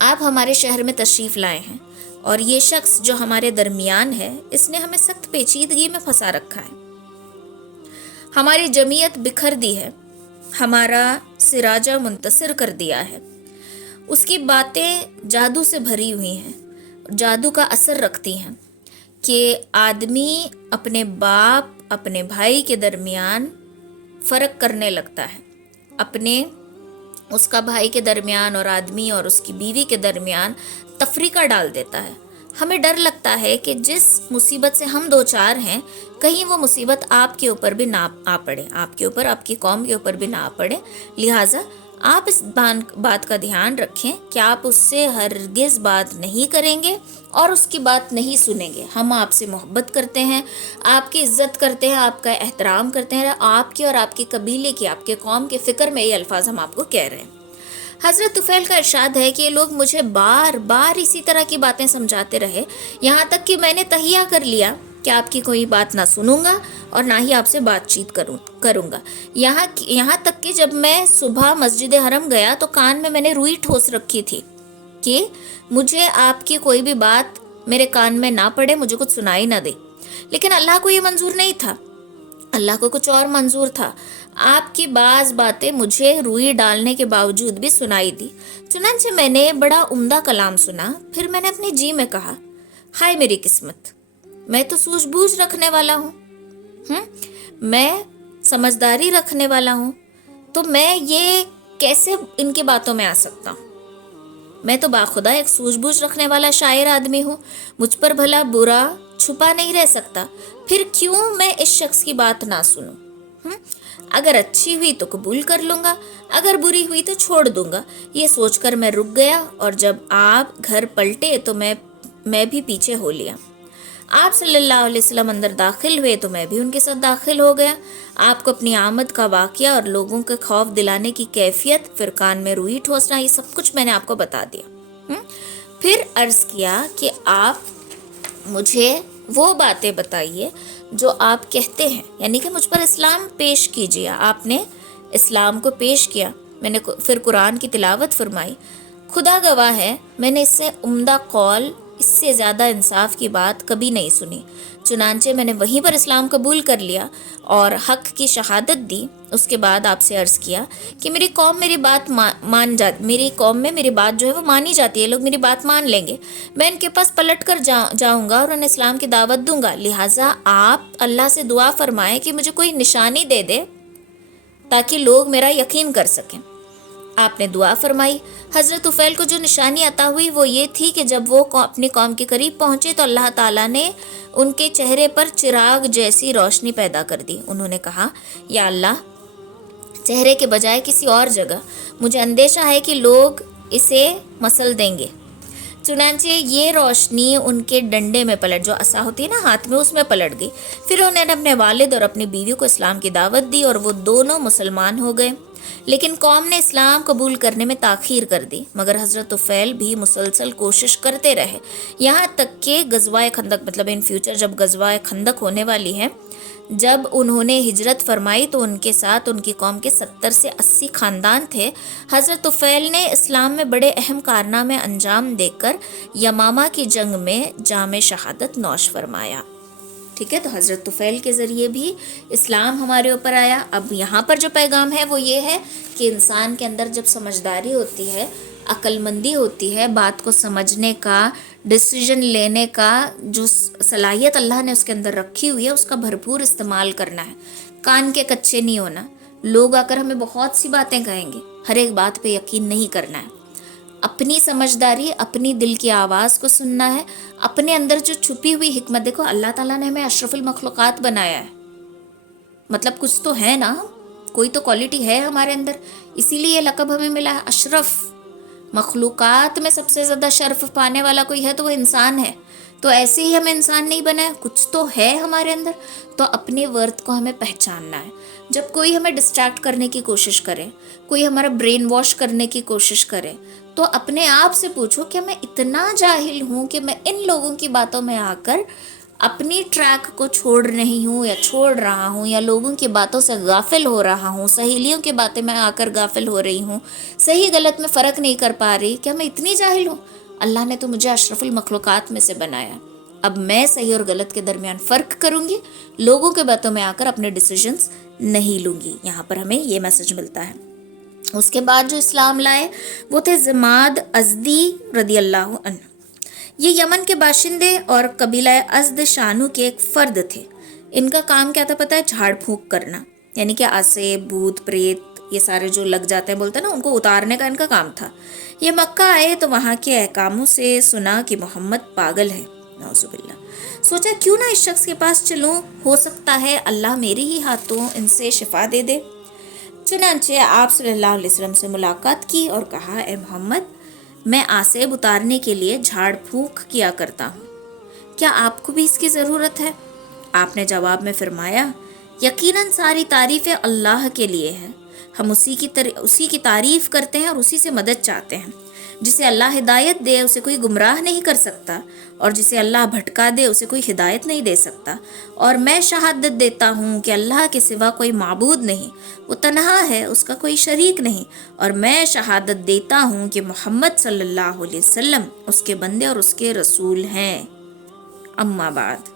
आप हमारे शहर में तशरीफ़ लाए हैं और ये शख्स जो हमारे दरमियान है, इसने हमें सख्त पेचीदगी में फंसा रखा है। हमारी जमीयत बिखर दी है, हमारा सिराजा मुंतसिर कर दिया है। उसकी बातें जादू से भरी हुई हैं, जादू का असर रखती हैं कि आदमी अपने बाप अपने भाई के दरमियान फ़र्क करने लगता है, अपने उसका भाई के दरमियान और आदमी और उसकी बीवी के दरमियान तफरीका डाल देता है। हमें डर लगता है कि जिस मुसीबत से हम दो चार हैं, कहीं वो मुसीबत आपके ऊपर भी ना आ पड़े, आपके ऊपर, आपकी कौम के ऊपर भी ना आ पड़े। लिहाजा आप इस बात का ध्यान रखें कि आप उससे हरगिज़ बात नहीं करेंगे और उसकी बात नहीं सुनेंगे। हम आपसे मोहब्बत करते हैं, आपकी इज़्ज़त करते हैं, आपका एहतराम करते हैं, आपके और आपके कबीले की, आपके कौम के फ़िक्र में ये अल्फाज हम आपको कह रहे हैं। हज़रत तुफैल का इरशाद है कि ये लोग मुझे बार बार इसी तरह की बातें समझाते रहे, यहाँ तक कि मैंने तहिया कर लिया कि आपकी कोई बात ना सुनूंगा और ना ही आपसे बातचीत करूंगा। यहाँ तक कि जब मैं सुबह मस्जिद हरम गया तो कान में मैंने रुई ठोस रखी थी कि मुझे आपकी कोई भी बात मेरे कान में ना पड़े, मुझे कुछ सुनाई ना दे। लेकिन अल्लाह को ये मंजूर नहीं था, अल्लाह को कुछ और मंजूर था। आपकी बाज़ बातें मुझे रुई डालने के बावजूद भी सुनाई दी। चुनांचे मैंने बड़ा उम्दा कलाम सुना। फिर मैंने अपने जी में कहा, हाय मेरी किस्मत, मैं तो सूझबूझ रखने वाला हूँ, मैं समझदारी रखने वाला हूँ, तो मैं ये कैसे इनकी बातों में आ सकता हूँ? मैं तो बाखुदा एक सूझबूझ रखने वाला शायर आदमी हूँ, मुझ पर भला बुरा छुपा नहीं रह सकता। फिर क्यों मैं इस शख्स की बात ना सुनूं? अगर अच्छी हुई तो कबूल कर लूँगा, अगर बुरी हुई तो छोड़ दूँगा। ये सोचकर मैं रुक गया और जब आप घर पलटे तो मैं भी पीछे हो लिया। आप सल्लल्लाहु अलैहि वसल्लम अंदर दाखिल हुए तो मैं भी उनके साथ दाखिल हो गया। आपको अपनी आमद का वाक़या और लोगों के खौफ दिलाने की कैफियत, फिर कान में रुई ठोसना, ये सब कुछ मैंने आपको बता दिया। फिर अर्ज़ किया कि आप मुझे वो बातें बताइए जो आप कहते हैं, यानी कि मुझ पर इस्लाम पेश कीजिए। आपने इस्लाम को पेश किया, मैंने फिर कुरान की तिलावत फरमाई। खुदा गवाह है, मैंने इससे उम्दा कौल, इससे ज़्यादा इंसाफ की बात कभी नहीं सुनी। चुनांचे मैंने वहीं पर इस्लाम कबूल कर लिया और हक़ की शहादत दी। उसके बाद आपसे अर्ज़ किया कि मेरी कौम मेरी बात मेरी कौम में मेरी बात जो है वो मानी जाती है, लोग मेरी बात मान लेंगे। मैं इनके पास पलट कर जाऊँगा और उन्हें इस्लाम की दावत दूँगा। लिहाजा आप अल्लाह से दुआ फरमाएं कि मुझे कोई निशानी दे दे ताकि लोग मेरा यकीन कर सकें। आपने दुआ फरमाई। हज़रत तुफैल को जो निशानी अता हुई वो ये थी कि जब वो अपनी कौम के करीब पहुँचे तो अल्लाह ताला ने उनके चेहरे पर चिराग जैसी रोशनी पैदा कर दी। उन्होंने कहा, या अल्लाह, चेहरे के बजाय किसी और जगह, मुझे अंदेशा है कि लोग इसे मसल देंगे। चुनांचे ये रोशनी उनके डंडे में पलट, जो असा होती है ना हाथ में, उसमें पलट गई। फिर उन्होंने अपने वालिद और अपनी बीवी को इस्लाम की दावत दी और वो दोनों मुसलमान हो गए। लेकिन कौम ने इस्लाम कबूल करने में ताख़ीर कर दी, मगर हज़रत तुफैल भी मुसलसल कोशिश करते रहे, यहाँ तक कि गज़वाए खंदक, मतलब इन फ्यूचर जब गज़वाए खंदक होने वाली है, जब उन्होंने हिजरत फरमाई तो उनके साथ उनकी कौम के 70 से 80 ख़ानदान थे। हज़रत तुफैल ने इस्लाम में बड़े अहम कारनामे अंजाम देकर यमामा की जंग में जाम शहादत नौश फरमाया। ٹھیک ہے. تو حضرت طفیل کے ذریعے بھی اسلام ہمارے اوپر آیا. اب یہاں پر جو پیغام ہے وہ یہ ہے کہ انسان کے اندر جب سمجھداری ہوتی ہے، عقل مندی ہوتی ہے، بات کو سمجھنے کا، ڈیسیژن لینے کا جو صلاحیت اللہ نے اس کے اندر رکھی ہوئی ہے اس کا بھرپور استعمال کرنا ہے. کان کے کچے نہیں ہونا. لوگ آ کر ہمیں بہت سی باتیں کہیں گے، ہر ایک بات پہ یقین نہیں کرنا ہے. اپنی سمجھداری، اپنی دل کی آواز کو سننا ہے، اپنے اندر جو چھپی ہوئی حکمت. دیکھو اللہ تعالیٰ نے ہمیں اشرف المخلوقات بنایا ہے، مطلب کچھ تو ہے نا، کوئی تو کوالٹی ہے ہمارے اندر، اسی لیے یہ لقب ہمیں ملا ہے اشرف. مخلوقات میں سب سے زیادہ شرف پانے والا کوئی ہے تو وہ انسان ہے. تو ایسے ہی ہمیں انسان نہیں بنا ہے، کچھ تو ہے ہمارے اندر. تو اپنے ورتھ کو ہمیں پہچاننا ہے. جب کوئی ہمیں ڈسٹریکٹ کرنے کی کوشش کرے، کوئی ہمارا برین واش کرنے کی کوشش کرے، تو اپنے آپ سے پوچھو کہ میں اتنا جاہل ہوں کہ میں ان لوگوں کی باتوں میں آ کر اپنی ٹریک کو چھوڑ رہی ہوں یا چھوڑ رہا ہوں، یا لوگوں کی باتوں سے غافل ہو رہا ہوں، سہیلیوں کی باتیں میں آ کر غافل ہو رہی ہوں، صحیح غلط میں فرق نہیں کر پا رہی. کیا میں اتنی جاہل ہوں؟ اللہ نے تو مجھے اشرف المخلوقات میں سے بنایا. اب میں صحیح اور غلط کے درمیان فرق کروں گی، لوگوں کے باتوں میں آ کر اپنے ڈیسیژنز نہیں لوں گی. یہاں پر ہمیں یہ میسج ملتا ہے. اس کے بعد جو اسلام لائے وہ تھے ضماد ازدی رضی اللہ عنہ. یہ یمن کے باشندے اور قبیلہ ازد شانو کے ایک فرد تھے. ان کا کام کیا تھا پتہ ہے؟ جھاڑ پھونک کرنا، یعنی کہ آسے، بھوت پریت یہ سارے جو لگ جاتے ہیں بولتے ہیں نا، ان کو اتارنے کا ان کا کام تھا. یہ مکہ آئے تو وہاں کے احکاموں سے سنا کہ محمد پاگل ہے. نعوذ باللہ. سوچا کیوں نہ اس شخص کے پاس چلوں، ہو سکتا ہے اللہ میرے ہی ہاتھوں ان سے شفا دے دے. چنانچہ آپ صلی اللہ علیہ وسلم سے ملاقات کی اور کہا، اے محمد، میں آسیب اتارنے کے لیے جھاڑ پھونک کیا کرتا ہوں، کیا آپ کو بھی اس کی ضرورت ہے؟ آپ نے جواب میں فرمایا، یقیناً ساری تعریفیں اللہ کے لیے ہے، ہم اسی کی تعریف کرتے ہیں اور اسی سے مدد چاہتے ہیں. جسے اللہ ہدایت دے اسے کوئی گمراہ نہیں کر سکتا، اور جسے اللہ بھٹکا دے اسے کوئی ہدایت نہیں دے سکتا. اور میں شہادت دیتا ہوں کہ اللہ کے سوا کوئی معبود نہیں، وہ تنہا ہے، اس کا کوئی شریک نہیں. اور میں شہادت دیتا ہوں کہ محمد صلی اللہ علیہ وسلم اس کے بندے اور اس کے رسول ہیں. اما بعد.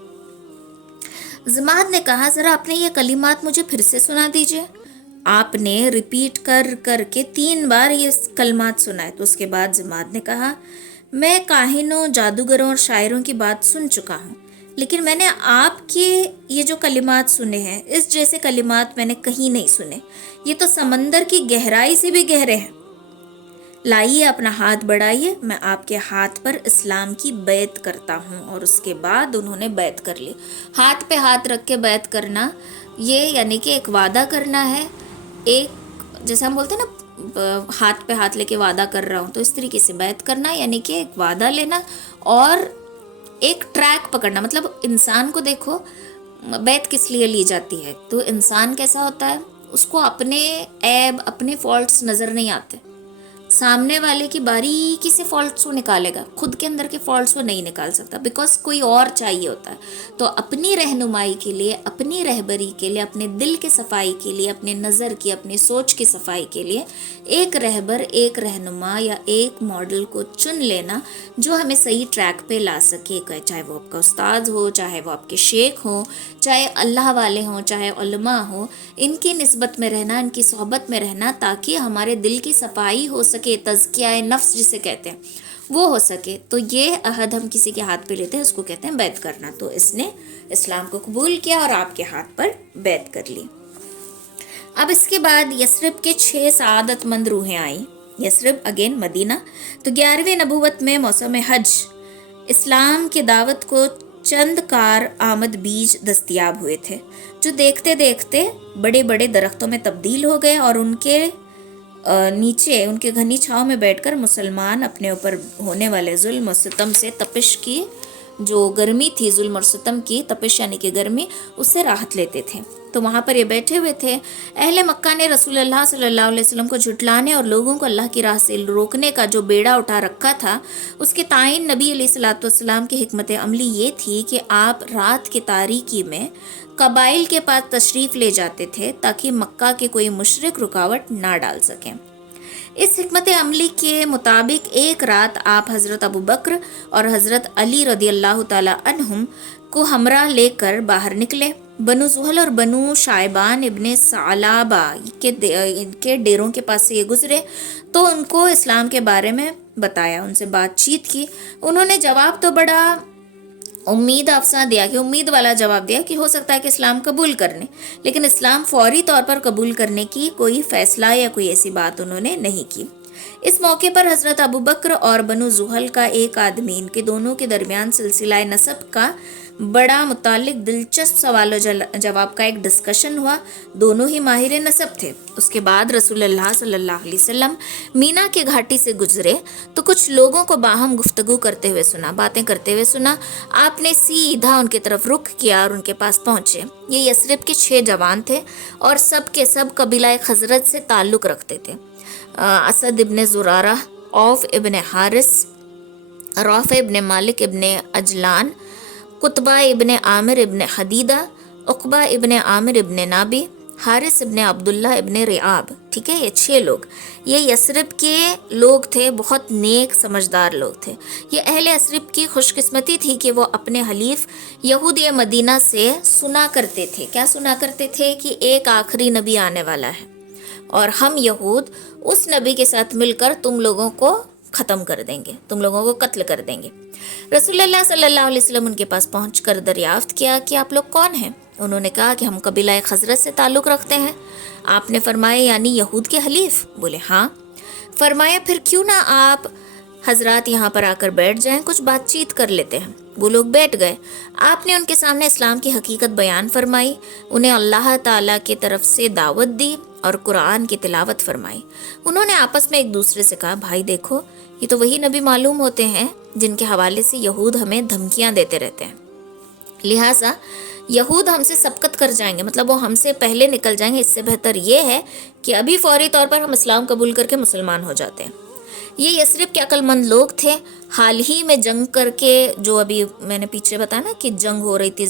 ضماد نے کہا، ذرا اپنے یہ کلمات مجھے پھر سے سنا دیجئے. آپ نے ریپیٹ کر کر کے 3 بار یہ کلمات سنائے. تو اس کے بعد ضماد نے کہا، میں کاہنوں، جادوگروں اور شاعروں کی بات سن چکا ہوں، لیکن میں نے آپ کے یہ جو کلمات سنے ہیں، اس جیسے کلمات میں نے کہیں نہیں سنے. یہ تو سمندر کی گہرائی سے بھی گہرے ہیں. لائیے اپنا ہاتھ بڑھائیے، میں آپ کے ہاتھ پر اسلام کی بیعت کرتا ہوں. اور اس کے بعد انہوں نے بیعت کر لی. ہاتھ پہ ہاتھ رکھ کے بیعت کرنا، یہ یعنی کہ ایک وعدہ کرنا ہے. ایک جیسے ہم بولتے ہیں نا ہاتھ پہ ہاتھ لے کے وعدہ کر رہا ہوں، تو اس طریقے سے بیعت کرنا یعنی کہ ایک وعدہ لینا اور ایک ٹریک پکڑنا. مطلب انسان کو دیکھو، بیعت کس لیے لی جاتی ہے؟ تو انسان کیسا ہوتا ہے، اس کو اپنے عیب، اپنے فالٹس نظر نہیں آتے. سامنے والے کی باریکی سے فالٹس وہ نکالے گا، خود کے اندر کے فالٹس وہ نہیں نکال سکتا، بیکاز کوئی اور چاہیے ہوتا ہے. تو اپنی رہنمائی کے لیے، اپنی رہبری کے لیے، اپنے دل کی صفائی کے لیے، اپنے نظر کی، اپنی سوچ کی صفائی کے لیے ایک رہبر، ایک رہنما یا ایک ماڈل کو چن لینا جو ہمیں صحیح ٹریک پہ لا سکے. چاہے وہ آپ کا استاد ہو، چاہے وہ آپ کے شیخ ہوں، چاہے اللہ والے ہوں، چاہے علماء ہوں، ان کی نسبت میں رہنا، ان کی صحبت میں رہنا، تاکہ ہمارے دل کی صفائی ہو سکے، تزکیہ نفس جسے کہتے ہیں وہ ہو سکے. تو یہ عہد ہم کسی کے ہاتھ پہ لیتے ہیں، اس کو کہتے ہیں بیعت کرنا. تو اس نے اسلام کو قبول کیا اور آپ کے ہاتھ پر بیعت کر لی. اب اس کے بعد یثرب کے 6 سعادت مند روحیں آئیں. یثرب اگین مدینہ. تو 11ویں نبوت میں موسم حج اسلام کے دعوت کو چند کار آمد بیج دستیاب ہوئے تھے، جو دیکھتے دیکھتے بڑے بڑے درختوں میں تبدیل ہو گئے، اور ان کے نیچے ان کے گھنی چھاؤں میں بیٹھ کر مسلمان اپنے اوپر ہونے والے ظلم و ستم سے، تپش کی جو گرمی تھی، ظلم اور ستم کی تپش یعنی کہ گرمی، اس سے راحت لیتے تھے. تو وہاں پر یہ بیٹھے ہوئے تھے. اہل مکہ نے رسول اللہ صلی اللہ علیہ وسلم کو جھٹلانے اور لوگوں کو اللہ کی راہ سے روکنے کا جو بیڑا اٹھا رکھا تھا، اس کے تئیں نبی علیہ الصلوۃ والسلام کی حکمت عملی یہ تھی کہ آپ رات کی تاریکی میں قبائل کے پاس تشریف لے جاتے تھے تاکہ مکہ کے کوئی مشرک رکاوٹ نہ ڈال سکیں. इस हिकमत अमली के मुताबिक एक रात आप हज़रत अबू बकर और हज़रत अली रदी अल्लाह ताला अन्हुम को हमरा लेकर बाहर निकले। बनु जुहल और बनु शायबान इब्ने सालाबा इनके डेरों के पास से ये गुजरे तो उनको इस्लाम के बारे में बताया, उनसे बातचीत की। उन्होंने जवाब तो बड़ा उम्मीद अफसा दिया, कि उम्मीद वाला जवाब दिया कि हो सकता है कि इस्लाम कबूल करने, लेकिन इस्लाम फौरी तौर पर कबूल करने की कोई फैसला या कोई ऐसी बात उन्होंने नहीं की। इस मौके पर हज़रत अबू बकर और बनु जुहल का एक आदमी, इनके दोनों के दरमियान सिलसिला नसब का बड़ा मुतालिक दिलचस्प सवाल जवाब का एक डिस्कशन हुआ। दोनों ही माहिर नसब थे। उसके बाद रसूलुल्लाह सल्लल्लाहु अलैहि वसल्लम मीना के घाटी से गुजरे तो कुछ लोगों को बाहम गुफ्तगू करते हुए सुना, बातें करते हुए सुना। आपने सीधा उनकी तरफ रुख किया और उनके पास पहुंचे। ये यसरिब के 6 जवान थे और सब के सब कबीला खजरत से ताल्लुक़ रखते थे। असद इब्ने ज़ुरारा, औफ इब्ने हारिस, रौफ़ इब्ने मालिक इब्ने अजलान, कुतबा इब्ने आमिर इब्ने हदीदा, उक़बा इब्ने आमिर इब्ने नाबी, हारिस इब्ने अब्दुल्ला इब्ने रिआब। ठीक है, ये 6 लोग ये यसरिब के लोग थे, बहुत नेक समझदार लोग थे। ये अहले यसरिब की खुशकिस्मती थी कि वो अपने हलीफ यहूदी मदीना से सुना करते थे। क्या सुना करते थे? कि एक आखिरी नबी आने वाला है और हम यहूद उस नबी के साथ मिलकर तुम लोगों को ख़त्म कर देंगे, तुम लोगों को कत्ल कर देंगे। रसूलुल्लाह सल्लल्लाहु अलैहि वसल्लम उनके पास पहुंचकर दरियाफ्त किया कि आप लोग कौन हैं? उन्होंने कहा कि हम कबीला खजरत से ताल्लुक़ रखते हैं। आपने फरमाया यानी यहूद के हलीफ? बोले हाँ। फरमाया फिर क्यों ना आप हजरात यहाँ पर आकर बैठ जाएं, कुछ बातचीत कर लेते हैं। वो लोग बैठ गए। आपने उनके सामने इस्लाम की हकीकत बयान फरमाई, उन्हें अल्लाह ताला की तरफ से दावत दी और कुरान की तिलावत फरमाई। उन्होंने आपस में एक दूसरे से कहा, भाई देखो ये तो वही नबी मालूम होते हैं जिनके हवाले से यहूद हमें धमकियां देते रहते हैं। लिहाजा यहूद हमसे सबकत कर जाएंगे, मतलब वो हमसे पहले निकल जाएंगे। इससे बेहतर ये है कि अभी फौरी तौर पर हम इस्लाम कबूल करके मुसलमान हो जाते हैं। ये यसरिब के अक्लमंद लोग थे। हाल ही में जंग करके, जो अभी मैंने पीछे बताया ना कि जंग हो रही थी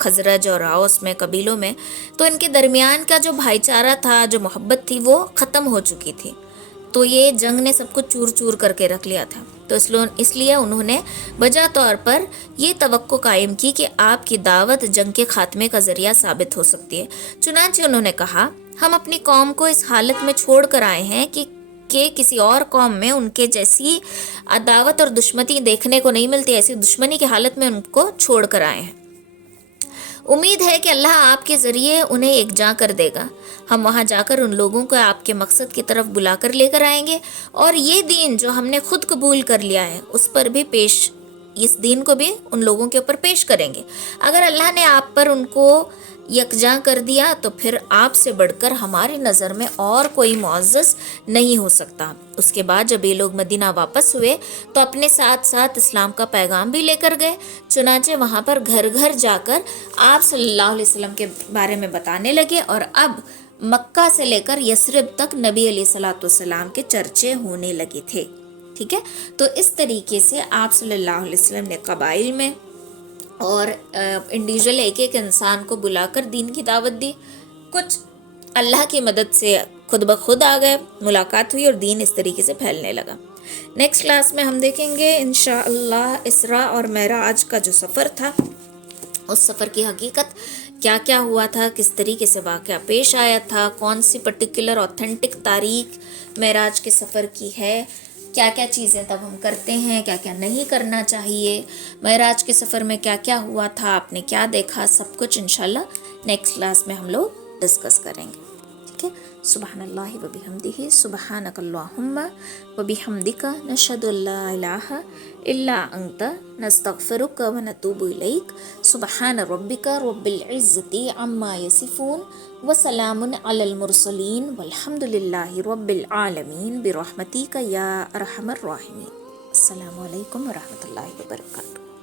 खजरज और औस में, कबीलों में, तो इनके दरमियान का जो भाईचारा था, जो मोहब्बत थी, वो ख़त्म हो चुकी थी। तो ये जंग ने सब कुछ चूर चूर करके रख लिया था। तो इसलिए उन्होंने वजह तौर पर ये तवक्को कायम की कि आपकी दावत जंग के खात्मे का ज़रिया साबित हो सकती है। चुनांचे उन्होंने कहा, हम अपनी कौम को इस हालत में छोड़ कर आए हैं कि किसी और कौम में उनके जैसी अदावत और दुश्मनी देखने को नहीं मिलती। ऐसी दुश्मनी की हालत में उनको छोड़ कर आए हैं। उम्मीद है कि अल्लाह आपके ज़रिए उन्हें एकजा कर देगा। हम वहाँ जाकर उन लोगों को आपके मकसद की तरफ बुलाकर लेकर आएंगे और ये दीन जो हमने खुद कबूल कर लिया है उस पर भी इस दीन को भी उन लोगों के ऊपर पेश करेंगे। अगर अल्लाह ने आप पर उनको यकजा कर दिया तो फिर आपसे बढ़कर हमारी नज़र में और कोई मुअज़्ज़ज़ नहीं हो सकता। उसके बाद जब ये लोग मदीना वापस हुए तो अपने साथ साथ इस्लाम का पैगाम भी लेकर गए। चुनांचे वहाँ पर घर घर जाकर आप सल्लल्लाहु अलैहि वसल्लम के बारे में बताने लगे और अब मक्का से लेकर यसरिब तक नबी अलैहिस्सलातु वस्सलाम के चर्चे होने लगे थे। ठीक है, तो इस तरीके से आप सल्लल्लाहु अलैहि वसल्लम ने कबाइल में और इंडिविजुअल एक एक इंसान को बुलाकर दीन की दावत दी। कुछ अल्लाह की मदद से खुद ब खुद आ गए, मुलाकात हुई और दीन इस तरीके से फैलने लगा। नेक्स्ट क्लास में हम देखेंगे इंशाअल्लाह इसरा और मेराज का जो सफ़र था, उस सफ़र की हकीकत क्या क्या हुआ था, किस तरीके से वाक़या पेश आया था, कौन सी पर्टिकुलर ऑथेंटिक तारीख मेराज के सफ़र की है, क्या क्या चीज़ें तब हम करते हैं, क्या क्या नहीं करना चाहिए, मेराज के सफ़र में क्या क्या हुआ था, आपने क्या देखा, सब कुछ इंशाल्लाह नेक्स्ट क्लास में हम लोग डिस्कस करेंगे। ठीक है, सुबहानल्लाहि व बिहम्दिही, सुबहानकल्लाहुम्मा व बिहम्दिका, नशहदु अल्ला इलाहा इल्ला अंता, नस्तगफिरुका व नतूबु इलैक। सुबहान रब्बिका रब्बिल इज़्ज़ति अम्मा यसिफून व सलामुन अलल मुरसलीन वल्हम्दुलिल्लाहि रब्बिल आलमीन बिरहमतिका या अरहमर राहिमीन। अस्सलामु अलैकुम व रहमतुल्लाहि व बरकातुहू।